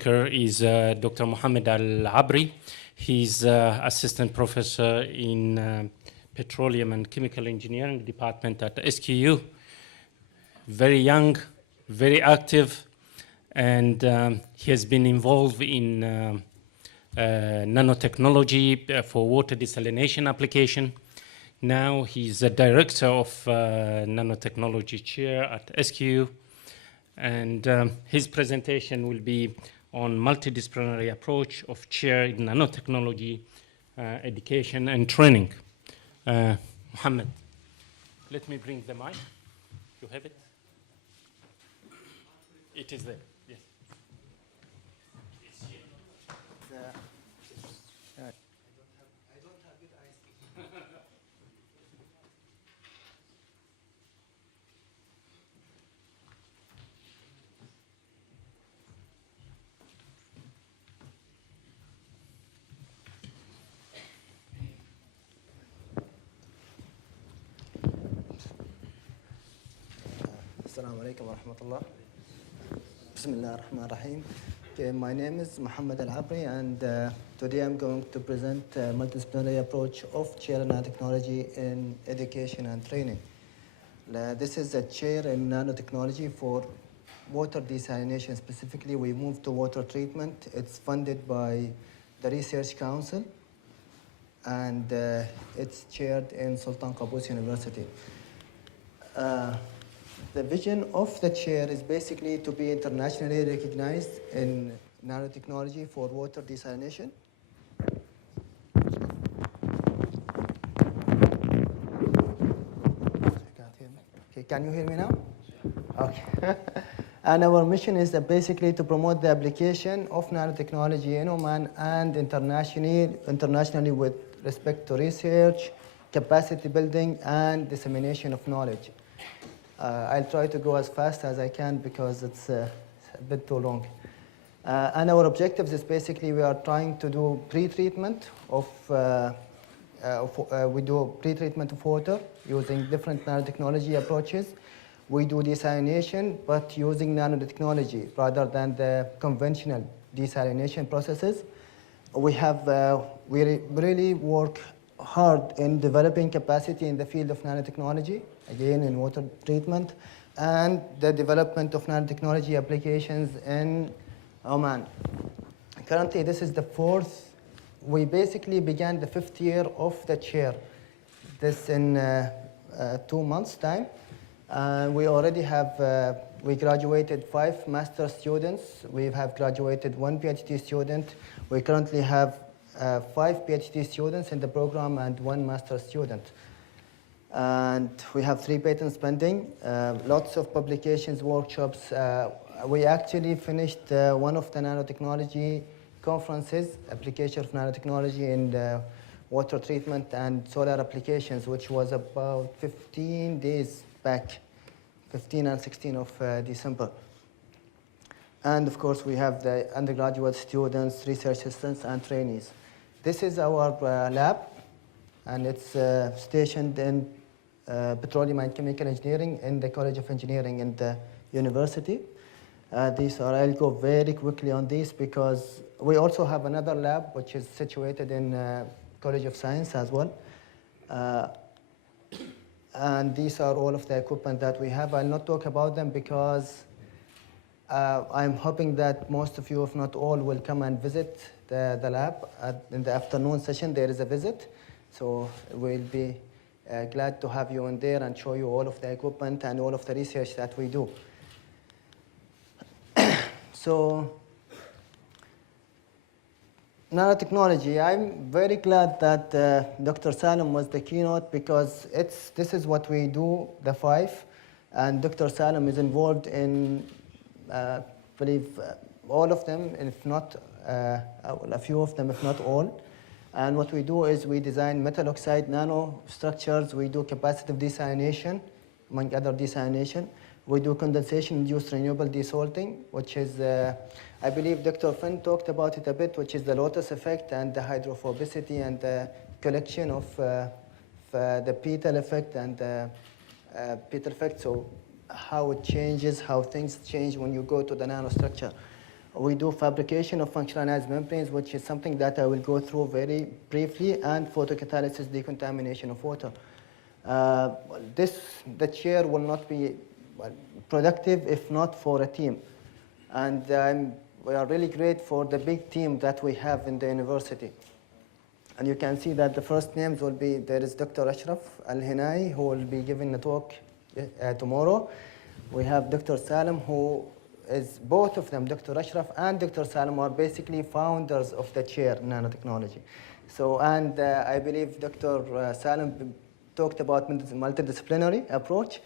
speaker is Dr. Mohammed Al-Abri. He's assistant professor in petroleum and chemical engineering department at SQU. Very young, very active, and he has been involved in nanotechnology for water desalination application. Now he's a director of nanotechnology chair at SQU, and his presentation will be on multidisciplinary approach of chair in nanotechnology education and training. Mohammed, let me bring the mic. You have it? It is there, yes. It's here. I don't have good eyes. Assalamu alaikum wa rahmatullah. Bismillah ar-Rahman ar-Rahim. Okay, my name is Muhammad Al-Abri, and today I'm going to present a multidisciplinary approach of chair in nanotechnology in education and training. This is a chair in nanotechnology for water desalination. Specifically, we moved to water treatment. It's funded by the Research Council, and it's chaired in Sultan Qaboos University. The vision of the chair is basically to be internationally recognized in nanotechnology for water desalination. Okay, can you hear me now? Okay. And our mission is basically to promote the application of nanotechnology in Oman and internationally with respect to research, capacity building, and dissemination of knowledge. I'll try to go as fast as I can because it's a bit too long. And our objectives is basically we are trying to do pre-treatment of water using different nanotechnology approaches. We do desalination, but using nanotechnology rather than the conventional desalination processes. We really work hard in developing capacity in the field of nanotechnology, again in water treatment, and the development of nanotechnology applications in Oman. Currently, this is the fourth. We basically began the fifth year of the chair. This in 2 months' time. We already have, we graduated 5 master students. We have graduated 1 PhD student. We currently have 5 PhD students in the program and 1 master student. And we have 3 patents pending, lots of publications, workshops. We actually finished one of the nanotechnology conferences, application of nanotechnology in the water treatment and solar applications, which was about 15 days back, 15 and 16 of December. And of course, we have the undergraduate students, research assistants, and trainees. This is our lab, and it's stationed in petroleum and chemical engineering in the College of Engineering in the university. I'll go very quickly on this because we also have another lab which is situated in College of Science as well. And these are all of the equipment that we have. I'll not talk about them because I'm hoping that most of you, if not all, will come and visit the lab. In the afternoon session, there is a visit. So we'll be glad to have you in there and show you all of the equipment and all of the research that we do. So, nanotechnology, I'm very glad that Dr. Salim was the keynote because this is what we do, the 5, and Dr. Salim is involved in, I believe, all of them, if not a few of them, if not all. And what we do is we design metal oxide nanostructures. We do capacitive desalination, among other desalination. We do condensation-induced renewable desalting, which is, I believe Dr. Finn talked about it a bit, which is the lotus effect and the hydrophobicity and the collection of the Petal effect and the Petal effect. So how it changes, how things change when you go to the nanostructure. We do fabrication of functionalized membranes, which is something that I will go through very briefly, and photocatalysis decontamination of water. The chair will not be productive if not for a team. And we are really great for the big team that we have in the university. And you can see that the first names will be, there is Dr. Ashraf Al-Hinai, who will be giving a talk tomorrow. We have Dr. Salim, who is both of them, Dr. Ashraf and Dr. Salim, are basically founders of the chair in nanotechnology. So, and I believe Dr. Salim talked about multidisciplinary approach,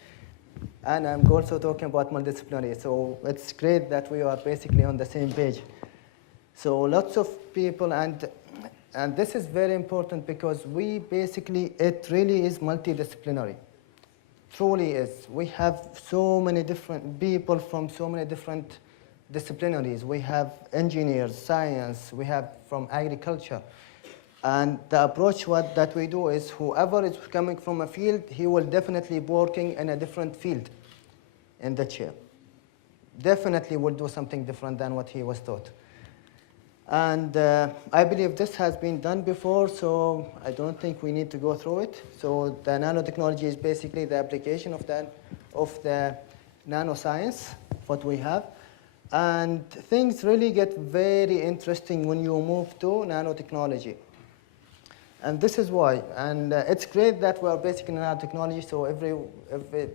and I'm also talking about multidisciplinary. So it's great that we are basically on the same page. So lots of people, and this is very important because we basically, it really is multidisciplinary. Truly is. We have so many different people from so many different disciplinaries. We have engineers, science, we have from agriculture. And the approach that we do is whoever is coming from a field, he will definitely be working in a different field in the chair. Definitely will do something different than what he was taught. And I believe this has been done before, so I don't think we need to go through it. So the nanotechnology is basically the application of the nanoscience, what we have. And things really get very interesting when you move to nanotechnology. And this is why. And it's great that we are basically in nanotechnology, so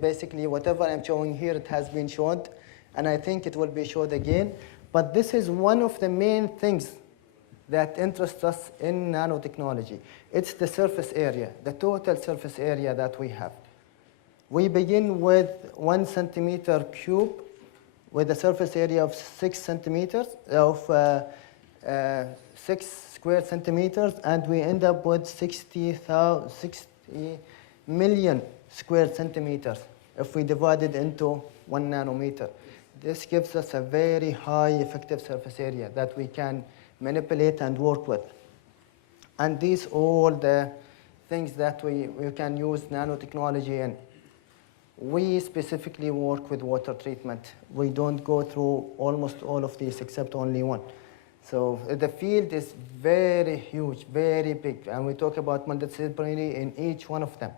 basically whatever I'm showing here, it has been showed. And I think it will be showed again. But this is one of the main things that interests us in nanotechnology. It's the surface area, the total surface area that we have. We begin with 1 centimeter cube with a surface area of 6 centimeters, 6 square centimeters, and we end up with 60 million square centimeters if we divide it into 1 nanometer. This gives us a very high effective surface area that we can manipulate and work with. And these all the things that we can use nanotechnology in. We specifically work with water treatment. We don't go through almost all of these except only one. So the field is very huge, very big, and we talk about multidisciplinary in each one of them.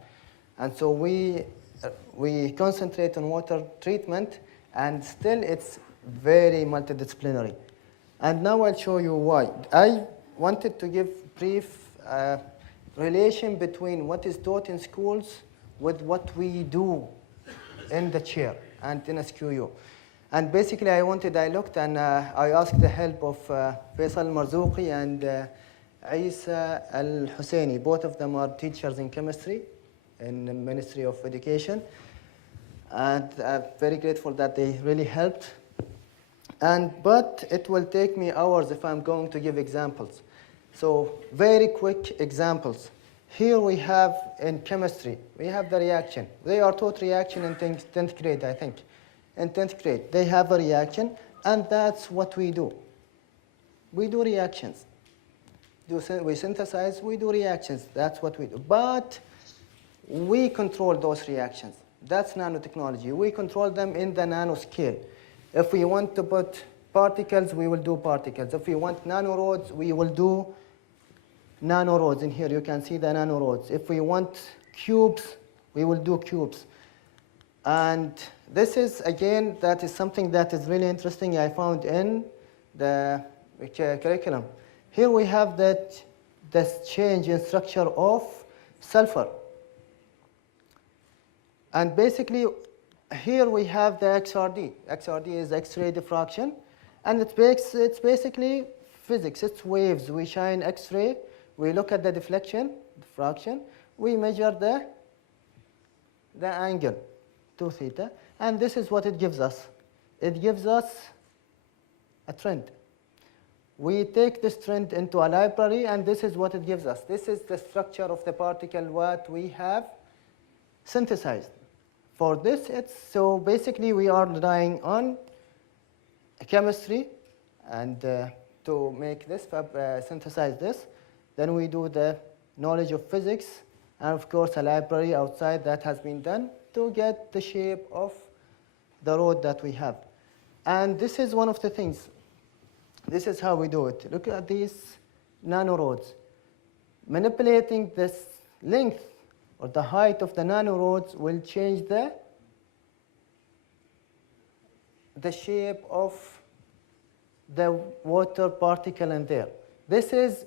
And so we concentrate on water treatment, and still it's very multidisciplinary. And now I'll show you why. I wanted to give brief relation between what is taught in schools with what we do in the chair and in SQU. And basically I looked and I asked the help of Faisal Marzouqi and Isa Al-Husseini. Both of them are teachers in chemistry in the Ministry of Education. And I'm very grateful that they really helped. But it will take me hours if I'm going to give examples. So very quick examples. Here we have in chemistry, we have the reaction. They are taught reaction in 10th grade, I think. In 10th grade, they have a reaction, and that's what we do. We do reactions. We synthesize, we do reactions. That's what we do. But we control those reactions. That's nanotechnology. We control them in the nanoscale. If we want to put particles, we will do particles. If we want nanorods, we will do nanorods. In here, you can see the nanorods. If we want cubes, we will do cubes. And this is, again, that is something that is really interesting I found in the curriculum. Here we have this change in structure of sulfur. And basically, here we have the XRD. XRD is X-ray diffraction. And it's basically physics. It's waves. We shine X-ray. We look at the diffraction. We measure the angle, 2 theta. And this is what it gives us. It gives us a trend. We take this trend into a library, and this is what it gives us. This is the structure of the particle what we have synthesized. For this, so basically we are relying on chemistry and to make this, synthesize this. Then we do the knowledge of physics, and of course a library outside that has been done to get the shape of the road that we have. And this is one of the things. This is how we do it. Look at these nanorods. Manipulating this length or the height of the nanorods will change the shape of the water particle in there. This is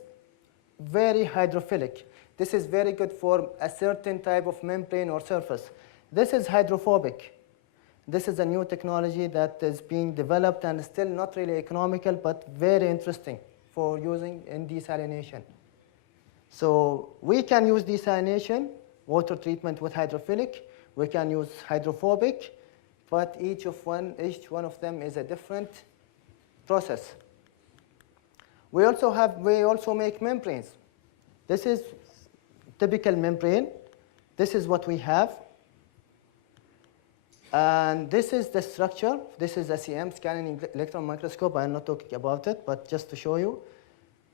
very hydrophilic. This is very good for a certain type of membrane or surface. This is hydrophobic. This is a new technology that is being developed and still not really economical, but very interesting for using in desalination. So we can use desalination, water treatment with hydrophilic. We can use hydrophobic, but each one of them is a different process. We also make membranes. This is typical membrane. This is what we have. And this is the structure. This is a SEM, scanning electron microscope. I'm not talking about it, but just to show you.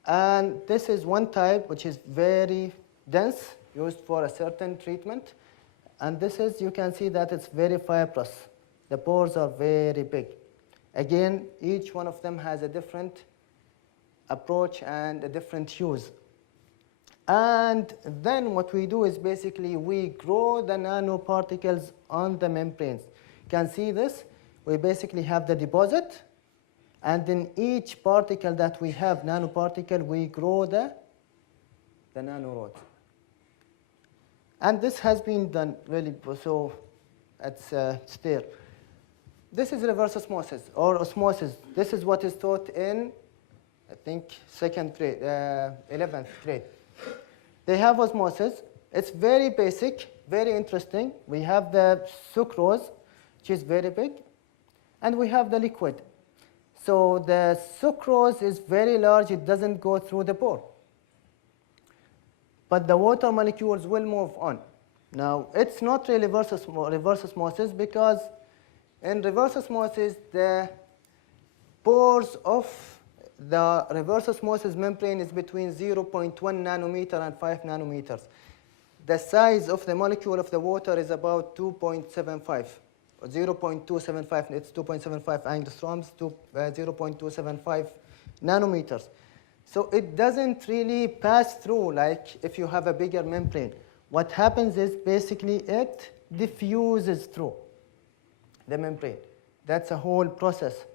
And this is one type, which is very dense, used for a certain treatment. And this is, you can see that it's very fibrous. The pores are very big. Again, each one of them has a different approach and a different use. And then what we do is basically we grow the nanoparticles on the membranes. You can see this. We basically have the deposit. And in each particle that we have, nanoparticle, we grow the nanorod. And this has been done really, so it's there. This is reverse osmosis or osmosis. This is what is taught in, I think, 2nd grade, 11th grade. They have osmosis. It's very basic, very interesting. We have the sucrose, which is very big, and we have the liquid. So the sucrose is very large. It doesn't go through the pore. But the water molecules will move on. Now, it's not really reverse osmosis because in reverse osmosis, the pores of the reverse osmosis membrane is between 0.1 nanometer and 5 nanometers. The size of the molecule of the water is about 2.75. 0.275, it's 2.75 angstroms to 0.275 nanometers. So it doesn't really pass through like if you have a bigger membrane. What happens is basically it diffuses through the membrane. That's a whole process.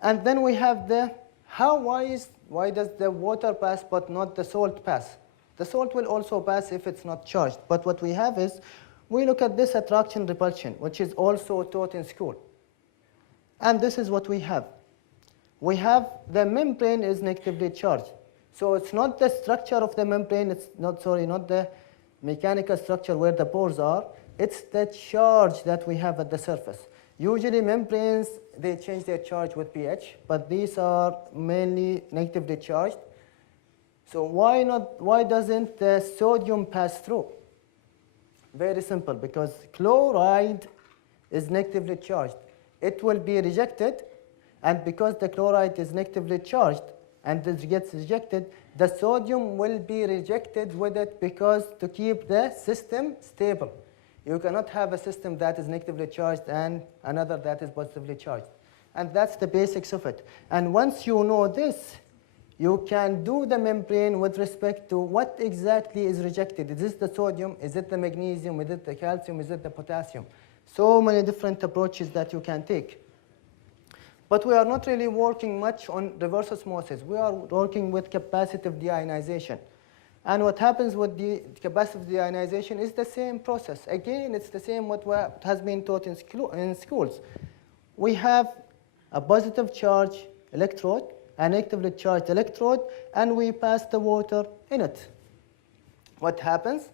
And then we have the why does the water pass but not the salt pass? The salt will also pass if it's not charged. But what we have is we look at this attraction repulsion, which is also taught in school. And this is what we have. We have the membrane is negatively charged. So it's not the structure of the membrane, it's not the mechanical structure where the pores are, it's the charge that we have at the surface. Usually membranes, they change their charge with pH, but these are mainly negatively charged. So why doesn't the sodium pass through? Very simple, because chloride is negatively charged. It will be rejected, and because the chloride is negatively charged and it gets rejected, the sodium will be rejected with it because to keep the system stable. You cannot have a system that is negatively charged and another that is positively charged. And that's the basics of it. And once you know this, you can do the membrane with respect to what exactly is rejected. Is this the sodium? Is it the magnesium? Is it the calcium? Is it the potassium? So many different approaches that you can take. But we are not really working much on reverse osmosis. We are working with capacitive deionization. And what happens with the capacitive deionization is the same process. Again, it's the same what has been taught in schools. We have a positive charge electrode, a negatively charged electrode, and we pass the water in it. What happens?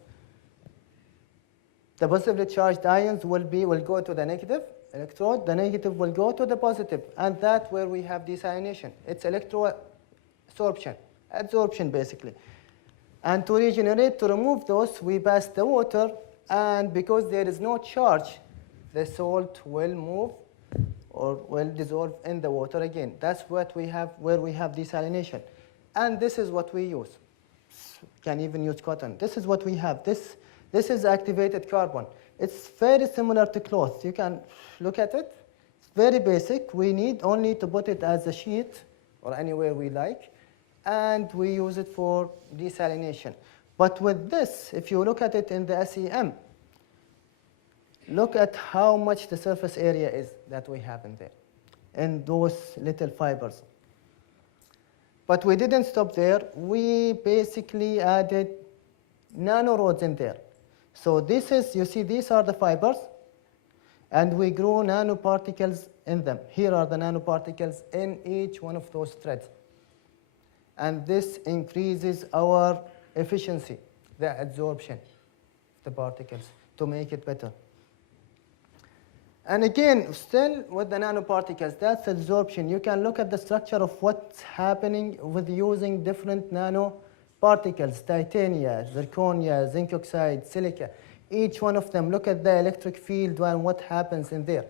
The positively charged ions will go to the negative electrode. The negative will go to the positive, and that's where we have desalination. It's absorption basically. And to regenerate, to remove those, we pass the water, and because there is no charge, the salt will move or will dissolve in the water again. That's what we have, where we have desalination. And this is what we use. Can even use cotton. This is what we have. This is activated carbon. It's very similar to cloth. You can look at it. It's very basic. We need only to put it as a sheet or anywhere we like, and we use it for desalination. But with this, if you look at it in the SEM, look at how much the surface area is that we have in there, in those little fibers. But we didn't stop there. We basically added nanorods in there. So this is, you see, these are the fibers, and we grew nanoparticles in them. Here are the nanoparticles in each one of those threads. And this increases our efficiency, the absorption of the particles, to make it better. And again, still with the nanoparticles, that's absorption. You can look at the structure of what's happening with using different nanoparticles, titania, zirconia, zinc oxide, silica. Each one of them, look at the electric field and what happens in there.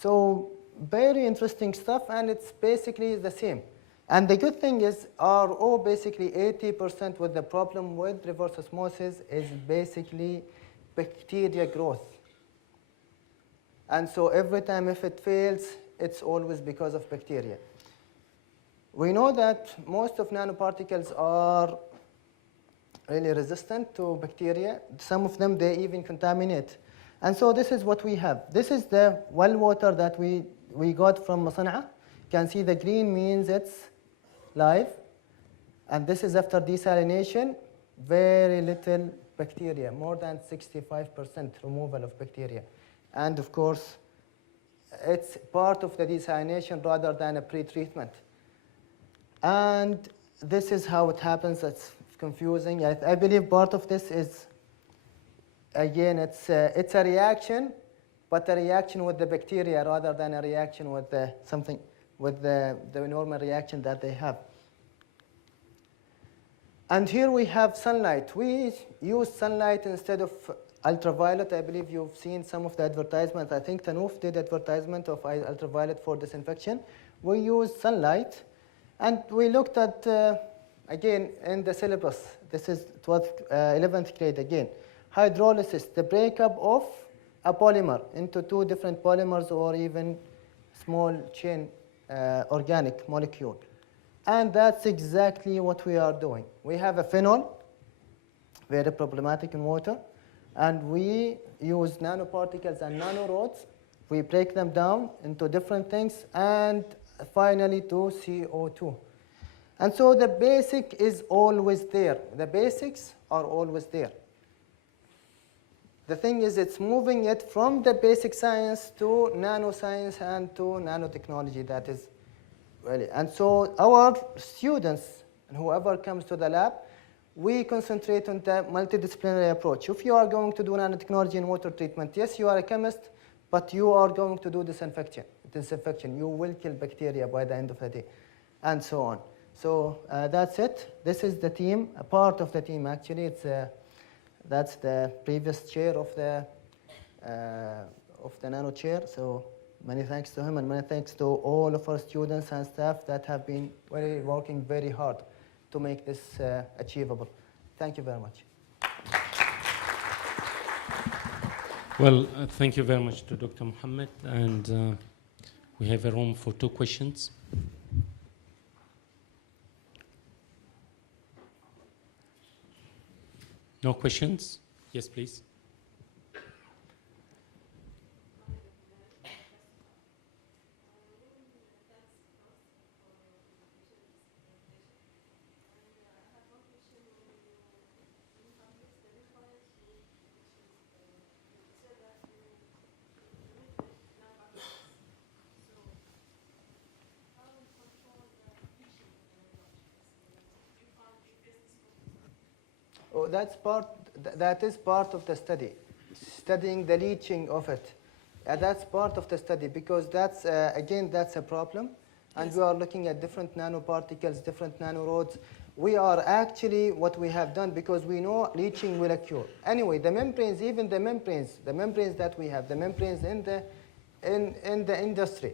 So very interesting stuff, and it's basically the same. And the good thing is, RO basically 80% with the problem with reverse osmosis is basically bacteria growth. And so every time if it fails, it's always because of bacteria. We know that most of nanoparticles are really resistant to bacteria. Some of them, they even contaminate. And so this is what we have. This is the well water that we got from Masana'a. You can see the green means it's live. And this is after desalination, very little bacteria, more than 65% removal of bacteria. And of course, it's part of the desalination rather than a pre-treatment. And this is how it happens. It's confusing. I believe part of this is, again, it's a reaction, but a reaction with the bacteria rather than a reaction with the normal reaction that they have. And here we have sunlight. We use sunlight instead of ultraviolet. I believe you've seen some of the advertisements. I think Tanoof did advertisement of ultraviolet for disinfection. We use sunlight, and we looked at, again, in the syllabus, this is 11th grade again, hydrolysis, the breakup of a polymer into two different polymers or even small chain organic molecule. And that's exactly what we are doing. We have a phenol, very problematic in water, and we use nanoparticles and nanorods. We break them down into different things, and finally to CO2. And so the basic is always there. The basics are always there. The thing is, it's moving it from the basic science to nanoscience and to nanotechnology. That is really. And so our students, and whoever comes to the lab, we concentrate on the multidisciplinary approach. If you are going to do nanotechnology and water treatment, yes, you are a chemist, but you are going to do disinfection. You will kill bacteria by the end of the day, and so on. So that's it. This is the team, a part of the team actually. That's the previous chair of the nano chair. So many thanks to him, and many thanks to all of our students and staff that have been working very hard to make this achievable. Thank you very much. Well, thank you very much to Dr. Mohammed, and we have a room for 2 questions. No questions? Yes, please. Oh, that is part of the study, studying the leaching of it. That's part of the study, because that's, again, that's a problem. And we are looking at different nanoparticles, different nanorods. We are actually, what we have done, because we know leaching will occur. Anyway, the membranes, even the membranes that we have, the membranes in the industry,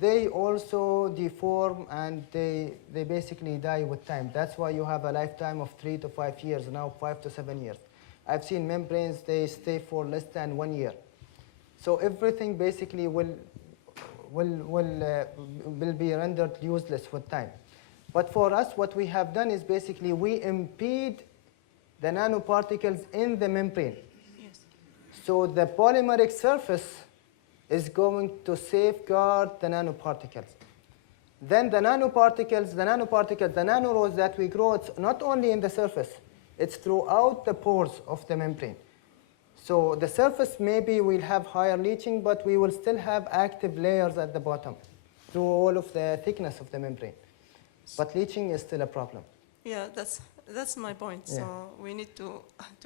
they also deform, and they basically die with time. That's why you have a lifetime of 3 to 5 years, now 5 to 7 years. I've seen membranes, they stay for less than 1 year. So everything basically will will be rendered useless with time. But for us, what we have done is basically we impede the nanoparticles in the membrane. Yes. So the polymeric surface is going to safeguard the nanoparticles. Then the nanoparticles, the nanorods that we grow, it's not only in the surface, it's throughout the pores of the membrane. So the surface maybe will have higher leaching, but we will still have active layers at the bottom through all of the thickness of the membrane. But leaching is still a problem. Yeah, that's my point. Yeah. So we need to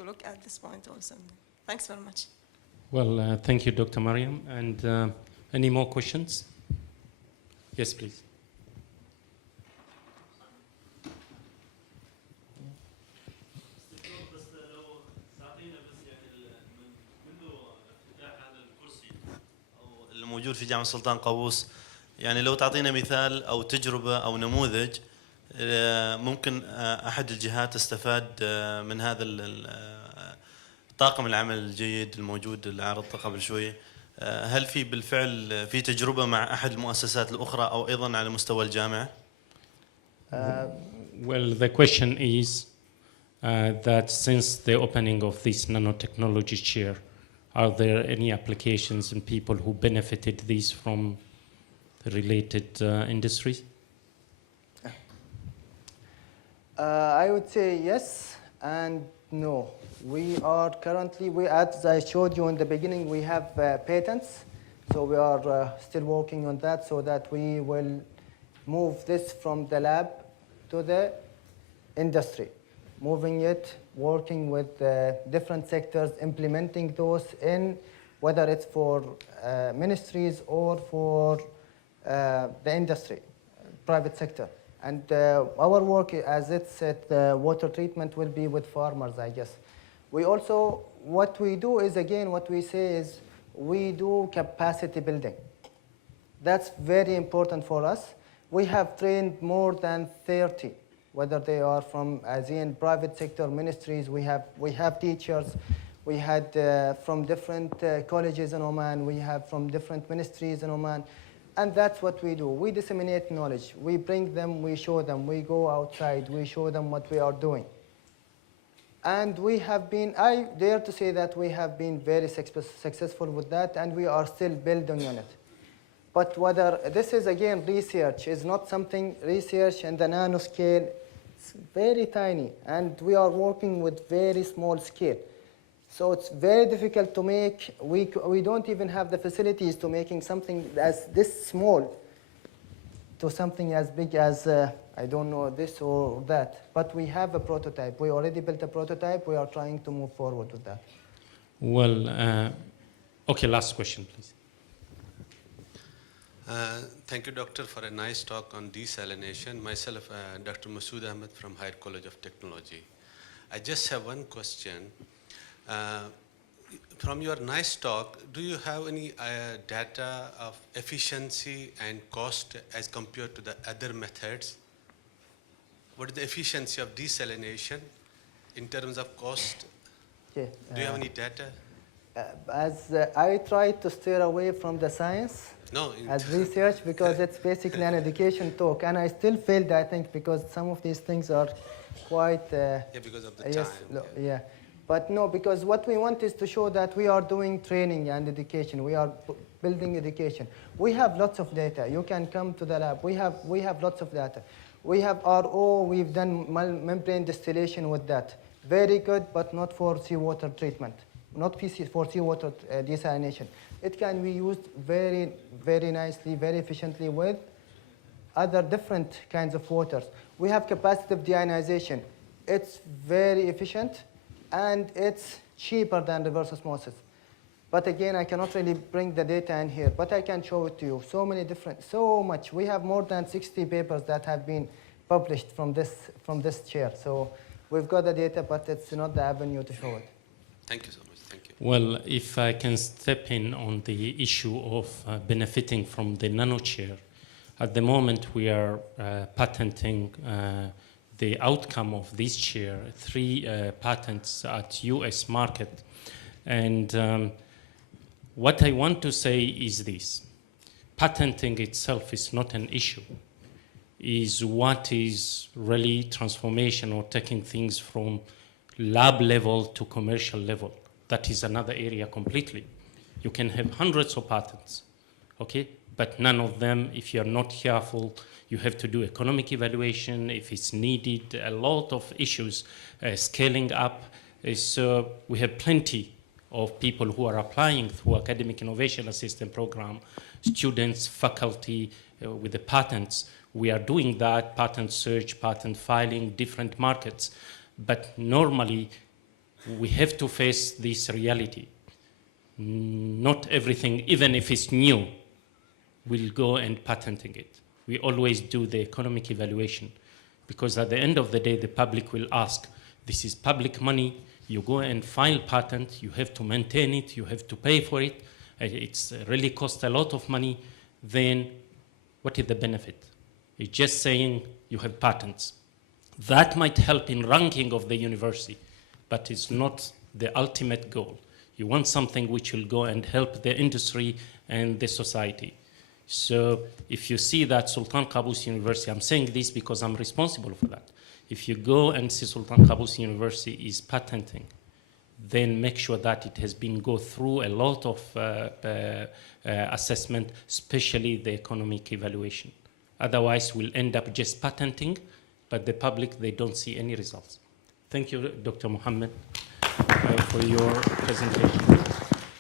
look at this point also. Thanks very much. Well, thank you, Dr. Mariam. And any more questions? Yes, please. الموجود في جامعة السلطان قابوس، يعني لو تعطينا مثال أو تجربة أو نموذج ممكن أحد الجهات تستفاد من هذا طاقم العمل الجيد الموجود اللي عرضته قبل شوي. هل في بالفعل في تجربة مع أحد المؤسسات الأخرى أو أيضا على مستوى الجامعة؟ Well, the question is that since the opening of this nanotechnology chair, are there any applications and people who benefited these from the related industries? I would say yes and no. We are currently, as I showed you in the beginning, we have patents. So we are still working on that so that we will move this from the lab to the industry. Moving it, working with different sectors, implementing those in, whether it's for ministries or for the industry, private sector. And our work, as it's at water treatment, will be with farmers, I guess. We also, what we do is, again, what we say is we do capacity building. That's very important for us. We have trained more than 30, whether they are from ASEAN private sector ministries. We have teachers. We had from different colleges in Oman. We have from different ministries in Oman. And that's what we do. We disseminate knowledge. We bring them, we show them. We go outside, we show them what we are doing. And we have been, I dare to say that we have been very successful with that, and we are still building on it. But whether this is, again, research, is not something, research in the nano scale, it's very tiny, and we are working with very small scale. So it's very difficult to make, we don't even have the facilities to making something as this small to something as big as, I don't know, this or that. But we have a prototype. We already built a prototype. We are trying to move forward with that. Well, okay, last question, please. Thank you, Doctor, for a nice talk on desalination. Myself, Dr. Masood Ahmed from Higher College of Technology. I just have one question. From your nice talk, do you have any data of efficiency and cost as compared to the other methods? What is the efficiency of desalination in terms of cost? Okay, do you have any data? As I try to steer away from the science as research, because it's basically an education talk, and I still failed, I think, because some of these things are quite... yeah, because of the yes, time. Yeah. But no, because what we want is to show that we are doing training and education. We are building education. We have lots of data. You can come to the lab. We have lots of data. We have RO. We've done membrane distillation with that. Very good, but not for seawater treatment. Not for seawater desalination. It can be used very, very nicely, very efficiently with other different kinds of waters. We have capacitive deionization. It's very efficient, and it's cheaper than reverse osmosis. But again, I cannot really bring the data in here, but I can show it to you. So many different, so much. We have more than 60 papers that have been published from this chair. So we've got the data, but it's not the avenue to show it. Thank you so much. Thank you. Well, if I can step in on the issue of benefiting from the nano chair, at the moment we are patenting the outcome of this chair, 3 patents at US market. And what I want to say is this. patenting itself is not an issue. Is what is really transformation or taking things from lab level to commercial level. That is another area completely. You can have hundreds of patents, okay? But none of them, if you're not careful, you have to do economic evaluation if it's needed, a lot of issues, scaling up. So we have plenty of people who are applying through Academic Innovation Assistance Program, students, faculty, with the patents. We are doing that, patent search, patent filing, different markets. But normally, we have to face this reality. Not everything, even if it's new, will go and patenting it. We always do the economic evaluation, because at the end of the day, the public will ask, this is public money, you go and file patent, you have to maintain it, you have to pay for it, it's really cost a lot of money, then what is the benefit? It's just saying you have patents. That might help in ranking of the university, but it's not the ultimate goal. You want something which will go and help the industry and the society. So if you see that Sultan Qaboos University, I'm saying this because I'm responsible for that. If you go and see Sultan Qaboos University is patenting, then make sure that it has been go through a lot of assessment, especially the economic evaluation. Otherwise, we'll end up just patenting, but the public, they don't see any results. Thank you, Dr. Mohammed, for your presentation.